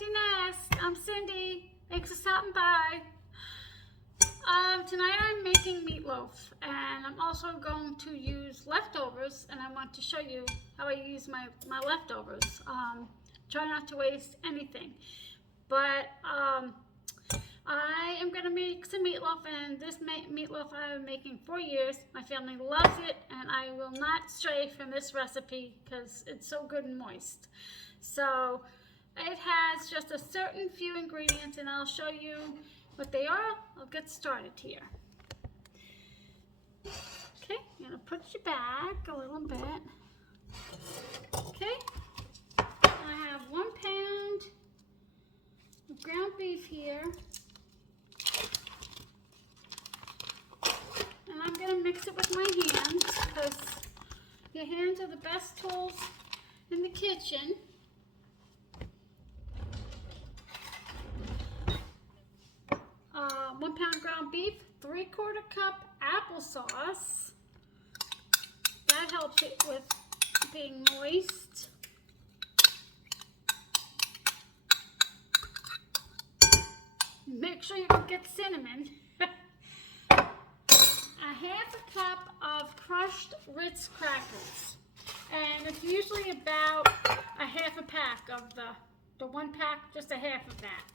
Empty Nest. I'm Cindy. Thanks for stopping by. Tonight I'm making meatloaf, and I'm also going to use leftovers, and I want to show you how I use my leftovers. Try not to waste anything. But I am going to make some meatloaf, and this meatloaf I've been making for years. My family loves it, and I will not stray from this recipe because it's so good and moist. So it has just a certain few ingredients, and I'll show you what they are. I'll get started here. Okay, I'm going to put you back a little bit. Okay, I have 1 pound of ground beef here. And I'm going to mix it with my hands because your hands are the best tools in the kitchen. One pound ground beef, 3/4 cup applesauce. That helps it with being moist. Make sure you don't get cinnamon. A 1/2 cup of crushed Ritz crackers. And it's usually about a 1/2 pack of the 1 pack, just a 1/2 of that.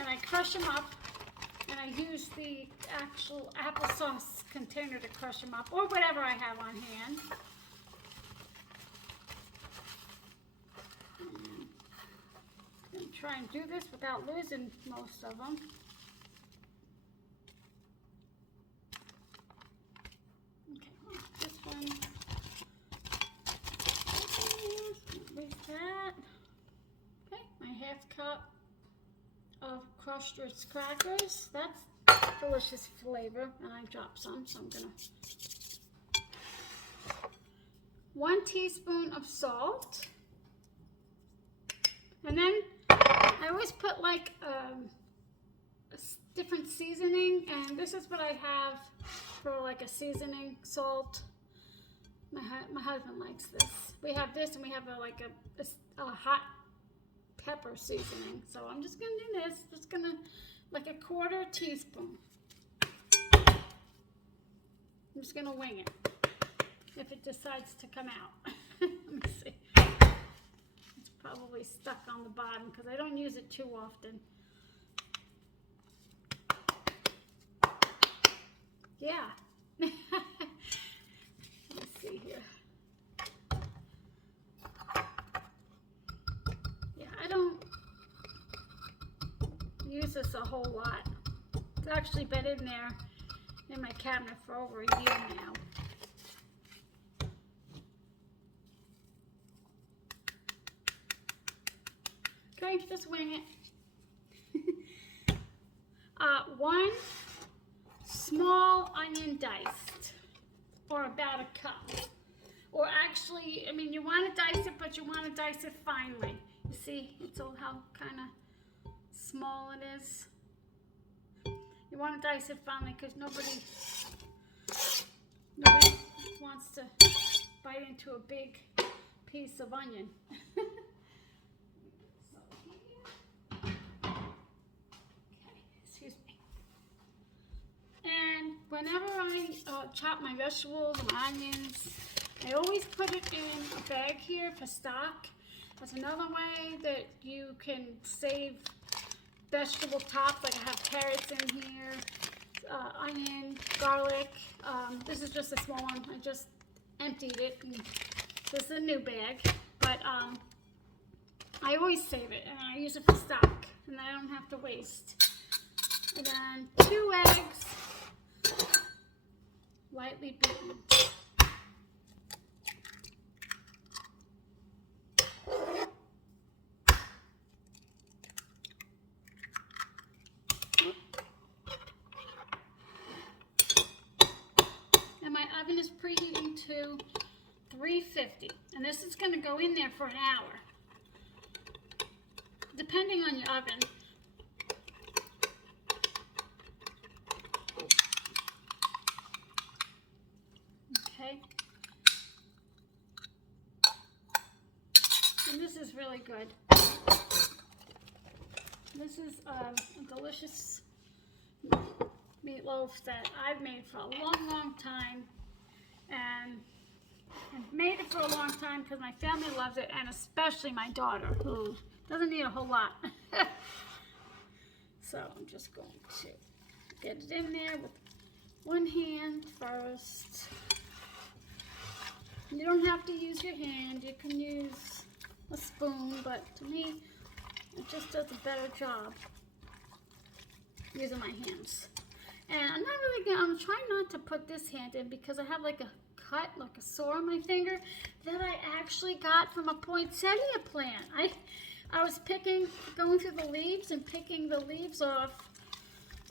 And I crush them up. And I use the actual applesauce container to crush them up, or whatever I have on hand. I'm going to try and do this without losing most of them. Okay, this one. Leave that. Okay, my 1/2 cup of crushed Ritz crackers. That's delicious flavor, and I dropped some, so I'm gonna. 1 teaspoon of salt, and then I always put like a different seasoning, and this is what I have for like a seasoning salt. My husband likes this. We have this, and we have a hot pepper seasoning. So I'm just gonna do this. Just gonna like a 1/4 teaspoon. I'm just gonna wing it if it decides to come out. Let me see. It's probably stuck on the bottom because I don't use it too often. Yeah. Let's see here. Use this a whole lot. It's actually been in there in my cabinet for over a year now. Okay, just wing it. 1 small onion diced, or about a cup. Or actually, I mean, you want to dice it, but you want to dice it finely. You see, it's all how kind of small it is. You want to dice it finely because nobody wants to bite into a big piece of onion. Okay, excuse me. And whenever I chop my vegetables and my onions, I always put it in a bag here for stock. That's another way that you can save vegetable tops. Like I have carrots in here, onion, garlic. This is just a small one. I just emptied it, and this is a new bag. But I always save it, and I use it for stock, and I don't have to waste. And then 2 eggs, lightly beaten. My oven is preheating to 350, and this is going to go in there for an hour, depending on your oven. Okay, and this is really good. This is a delicious meatloaf that I've made for a long, long time. And I've made it for a long time because my family loves it, and especially my daughter, who doesn't need a whole lot. So I'm just going to get it in there with one hand first. You don't have to use your hand, you can use a spoon, but to me, it just does a better job using my hands. And I'm trying not to put this hand in because I have like a cut, like a sore on my finger that I actually got from a poinsettia plant. I was going through the leaves and picking the leaves off.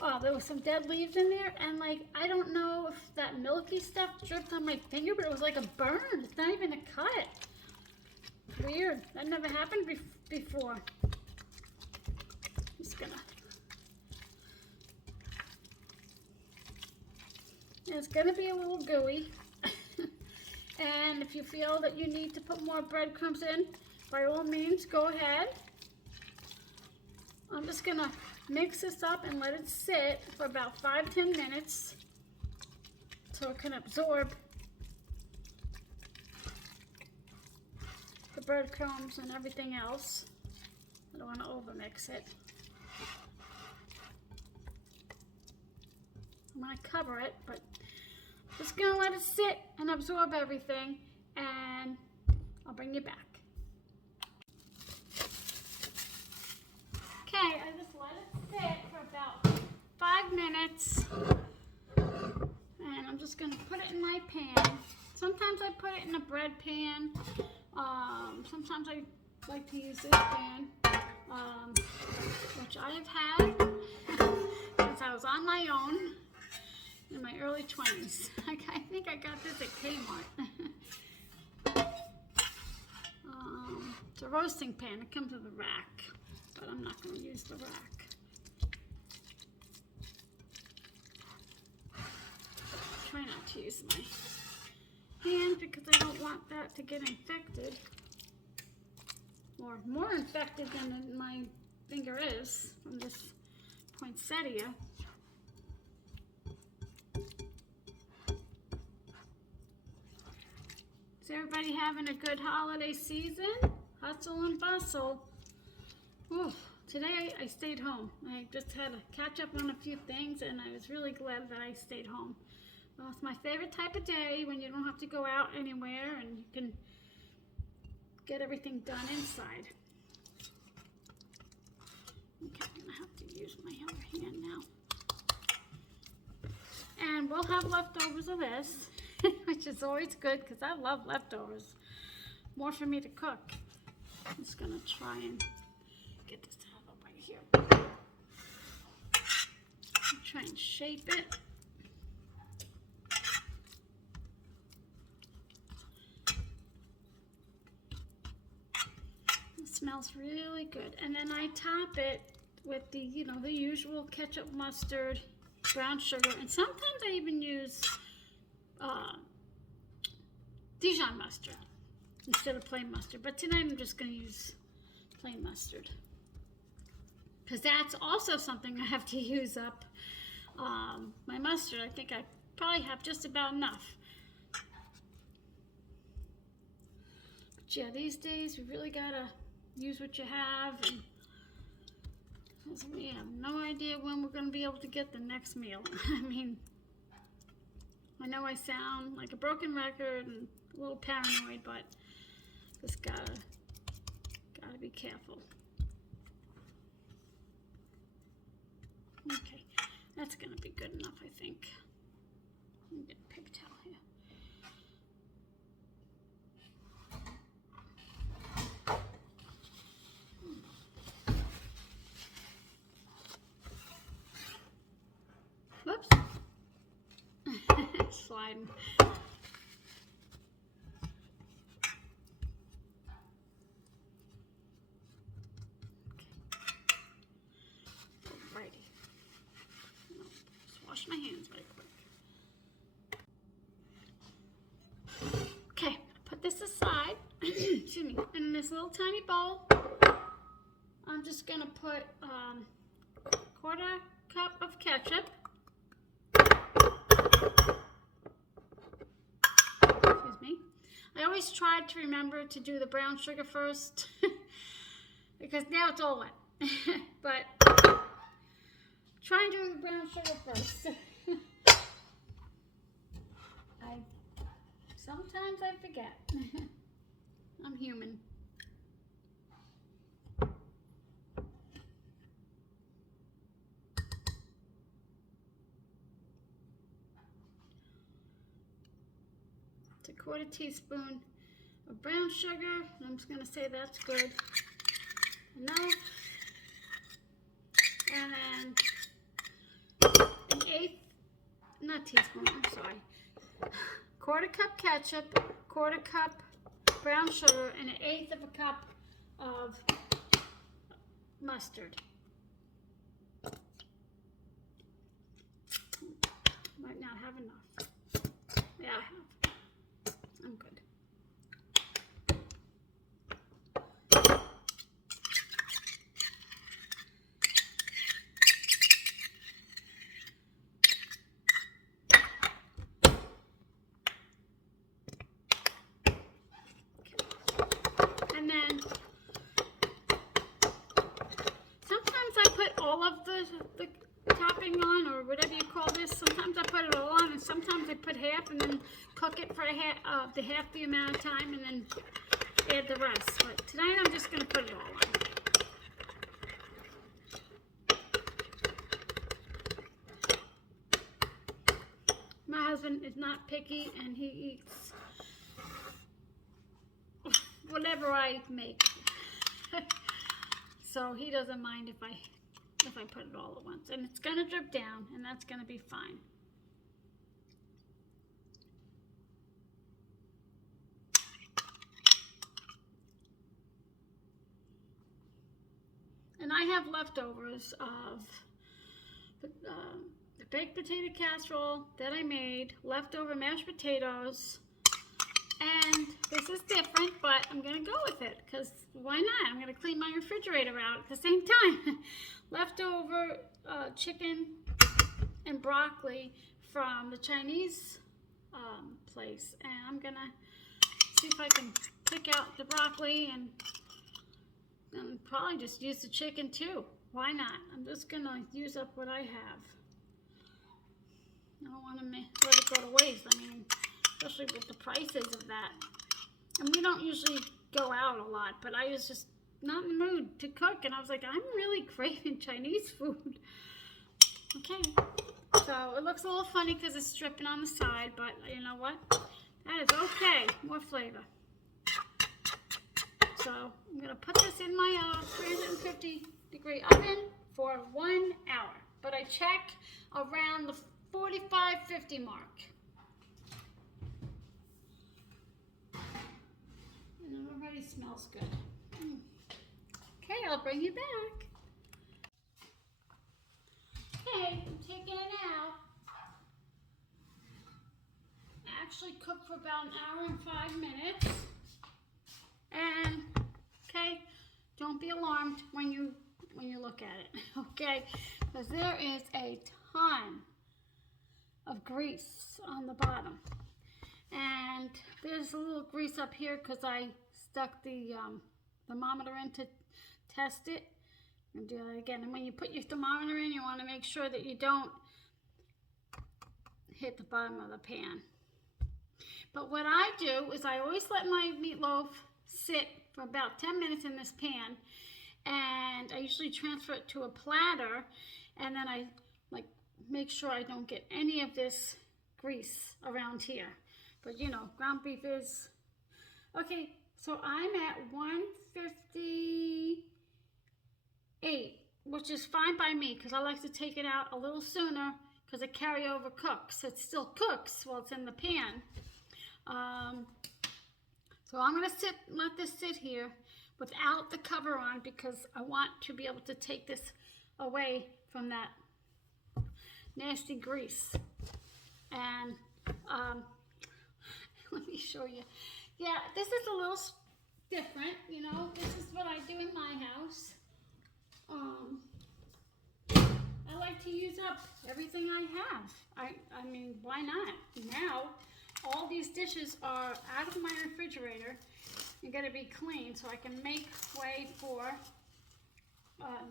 Oh, there was some dead leaves in there, and like, I don't know if that milky stuff dripped on my finger, but it was like a burn. It's not even a cut. Weird. That never happened before. Just gonna. It's gonna be a little gooey. And if you feel that you need to put more breadcrumbs in, by all means, go ahead. I'm just gonna mix this up and let it sit for about 5-10 minutes so it can absorb the breadcrumbs and everything else. I don't want to overmix it. I'm gonna cover it, but just gonna let it sit and absorb everything, and I'll bring you back. Okay, I just let it sit for about 5 minutes, and I'm just gonna put it in my pan. Sometimes I put it in a bread pan. Sometimes I like to use this pan, which I have had since I was on my own. In my early 20s. I think I got this at Kmart. It's a roasting pan. It comes with a rack, but I'm not going to use the rack. Try not to use my hand because I don't want that to get infected, or more infected than my finger is from this poinsettia. Is everybody having a good holiday season? Hustle and bustle. Ooh, today I stayed home. I just had to catch up on a few things, and I was really glad that I stayed home. Well, it's my favorite type of day when you don't have to go out anywhere and you can get everything done inside. Okay, I'm gonna have to use my other hand now. And we'll have leftovers of this. Which is always good because I love leftovers. More for me to cook. I'm just gonna try and get this out of right here. Try and shape it. It smells really good. And then I top it with the, the usual ketchup, mustard, brown sugar, and sometimes I even use Dijon mustard instead of plain mustard, but tonight I'm just going to use plain mustard because that's also something I have to use up. My mustard, I think I probably have just about enough. But yeah, these days we really got to use what you have, and we have no idea when we're going to be able to get the next meal. I mean, I know I sound like a broken record and a little paranoid, but just gotta be careful. Okay, that's gonna be good enough, I think. Let me get a pig towel here. Whoops. Sliding. Alrighty. Just wash my hands right quick. Okay, put this aside. Excuse me. And in this little tiny bowl, I'm just gonna put quarter cup of ketchup. Excuse me. I always try to remember to do the brown sugar first because now it's all wet. But try and do the brown sugar first. Sometimes I forget. I'm human. It's a quarter teaspoon of brown sugar. I'm just going to say that's good enough. And then an eighth, not teaspoon, I'm sorry. Quarter cup ketchup, quarter cup brown sugar, and an eighth of a cup of mustard. Might not have enough. Yeah, I have. I'm good. And then sometimes I put all of the topping on, or whatever you call this. Sometimes I put it all on, and sometimes I put half and then cook it for half the amount of time and then add the rest. But tonight I'm just going to put it all on. My husband is not picky, and he eats whatever I make. So he doesn't mind if I put it all at once. And it's gonna drip down, and that's gonna be fine. And I have leftovers of the baked potato casserole that I made, leftover mashed potatoes. And this is different, but I'm going to go with it because why not? I'm going to clean my refrigerator out at the same time. Leftover chicken and broccoli from the Chinese place. And I'm going to see if I can pick out the broccoli and probably just use the chicken too. Why not? I'm just going to use up what I have. I don't want to let it go to waste. I mean, especially with the prices of that. And we don't usually go out a lot, but I was just not in the mood to cook, and I was like, I'm really craving Chinese food. Okay, so it looks a little funny because it's dripping on the side, but you know what? That is okay. More flavor. So I'm going to put this in my 350-degree oven for 1 hour, but I check around the 45-50 mark. And it already smells good. Okay, I'll bring you back. Okay, I'm taking it out. I actually cooked for about 1 hour and 5 minutes. And okay, don't be alarmed when you look at it. Okay, because there is a ton of grease on the bottom. And there's a little grease up here because I stuck the thermometer in to test it. And do that again. And when you put your thermometer in, you want to make sure that you don't hit the bottom of the pan. But what I do is I always let my meatloaf sit for about 10 minutes in this pan. And I usually transfer it to a platter. And then I make sure I don't get any of this grease around here. But you know, ground beef is okay. So I'm at 158, which is fine by me because I like to take it out a little sooner because it carryover cooks. It still cooks while it's in the pan. So I'm gonna let this sit here without the cover on because I want to be able to take this away from that nasty grease. And let me show you. Yeah, this is a little different, you know. This is what I do in my house. like to use up everything I have. I mean, why not? Now, all these dishes are out of my refrigerator and gonna be clean so I can make way for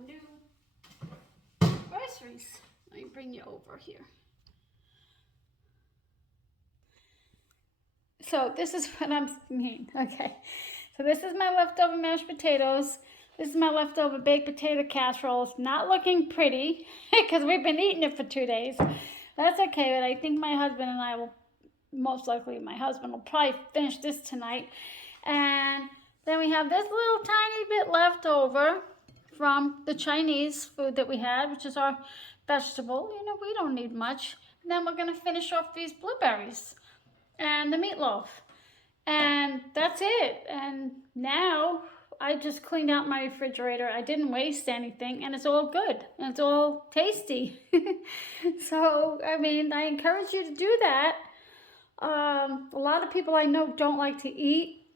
new groceries. Let me bring you over here. So this is what I mean. Okay, so this is my leftover mashed potatoes. This is my leftover baked potato casserole. It's not looking pretty because we've been eating it for 2 days. That's okay, but I think my husband and I will, most likely my husband will probably finish this tonight. And then we have this little tiny bit left over from the Chinese food that we had, which is our vegetable. You know, we don't need much. And then we're gonna finish off these blueberries and the meatloaf. And that's it. And now I just cleaned out my refrigerator. I didn't waste anything, and it's all good. And it's all tasty. So, I mean, I encourage you to do that. A lot of people I know don't like to eat.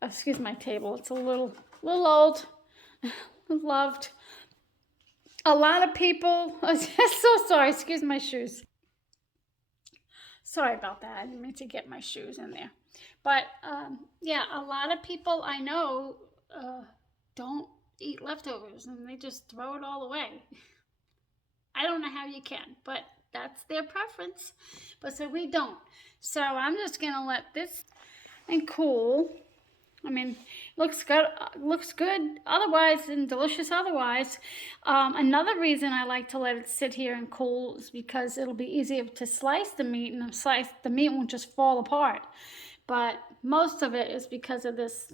Excuse my table. It's a little old. Loved. A lot of people. I'm so sorry. Excuse my shoes. Sorry about that. I didn't mean to get my shoes in there. But yeah, a lot of people I know don't eat leftovers and they just throw it all away. I don't know how you can, but that's their preference. But so we don't. So I'm just gonna let this and cool. I mean, looks good otherwise and delicious otherwise. Another reason I like to let it sit here and cool is because it'll be easier to slice the meat, and the meat won't just fall apart. But most of it is because of this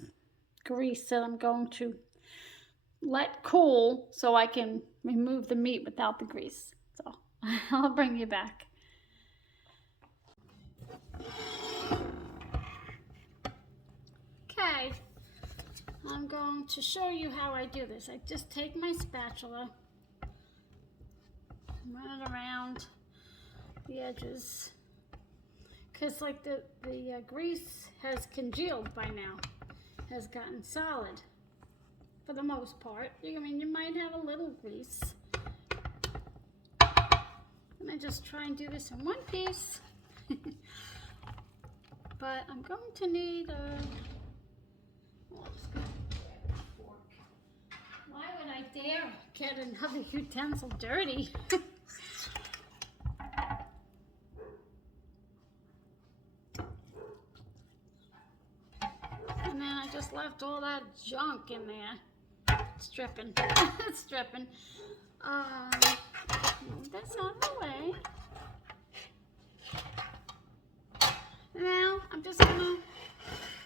grease that I'm going to let cool so I can remove the meat without the grease. So I'll bring you back. Okay, I'm going to show you how I do this. I just take my spatula, run it around the edges, because like the grease has congealed by now, has gotten solid for the most part. I mean, you might have a little grease. And I just try and do this in one piece. But I'm going to need a fork. Why would I dare get another utensil dirty? And then I just left all that junk in there. It's dripping. It's dripping. Move this out of the way. Now I'm just gonna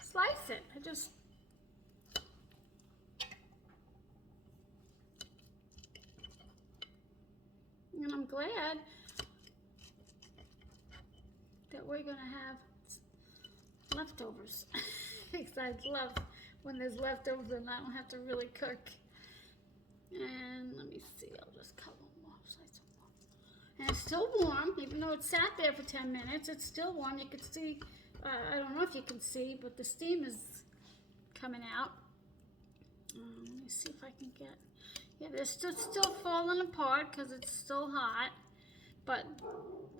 slice it. And I'm glad that we're gonna have leftovers. Because I love when there's leftovers and I don't have to really cook. And let me see, I'll just cut one more, slice one more. And it's still warm, even though it sat there for 10 minutes, it's still warm. You can see, I don't know if you can see, but the steam is coming out. Let me see if I can get, yeah, they're still falling apart because it's still hot. But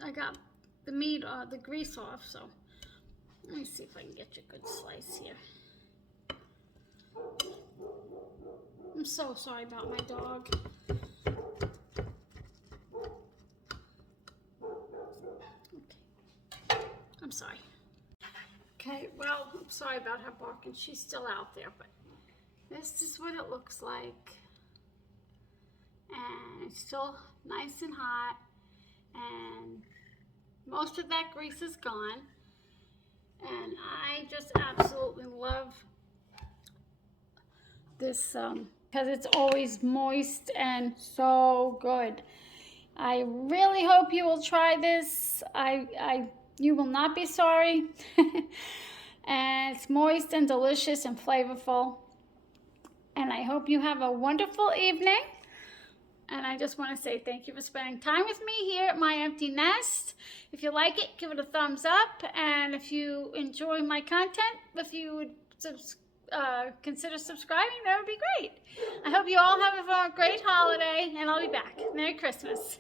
I got the meat, the grease off, so let me see if I can get you a good slice here. I'm so sorry about my dog. Okay. I'm sorry. Okay, well, I'm sorry about her barking. She's still out there, but this is what it looks like. And it's still nice and hot. And most of that grease is gone. And I just absolutely love this because it's always moist and so good. I really hope you will try this. You will not be sorry. And it's moist and delicious and flavorful. And I hope you have a wonderful evening. And I just want to say thank you for spending time with me here at My Empty Nest. If you like it, give it a thumbs up. And if you enjoy my content, if you would consider subscribing. That would be great. I hope you all have a great holiday, and I'll be back. Merry Christmas.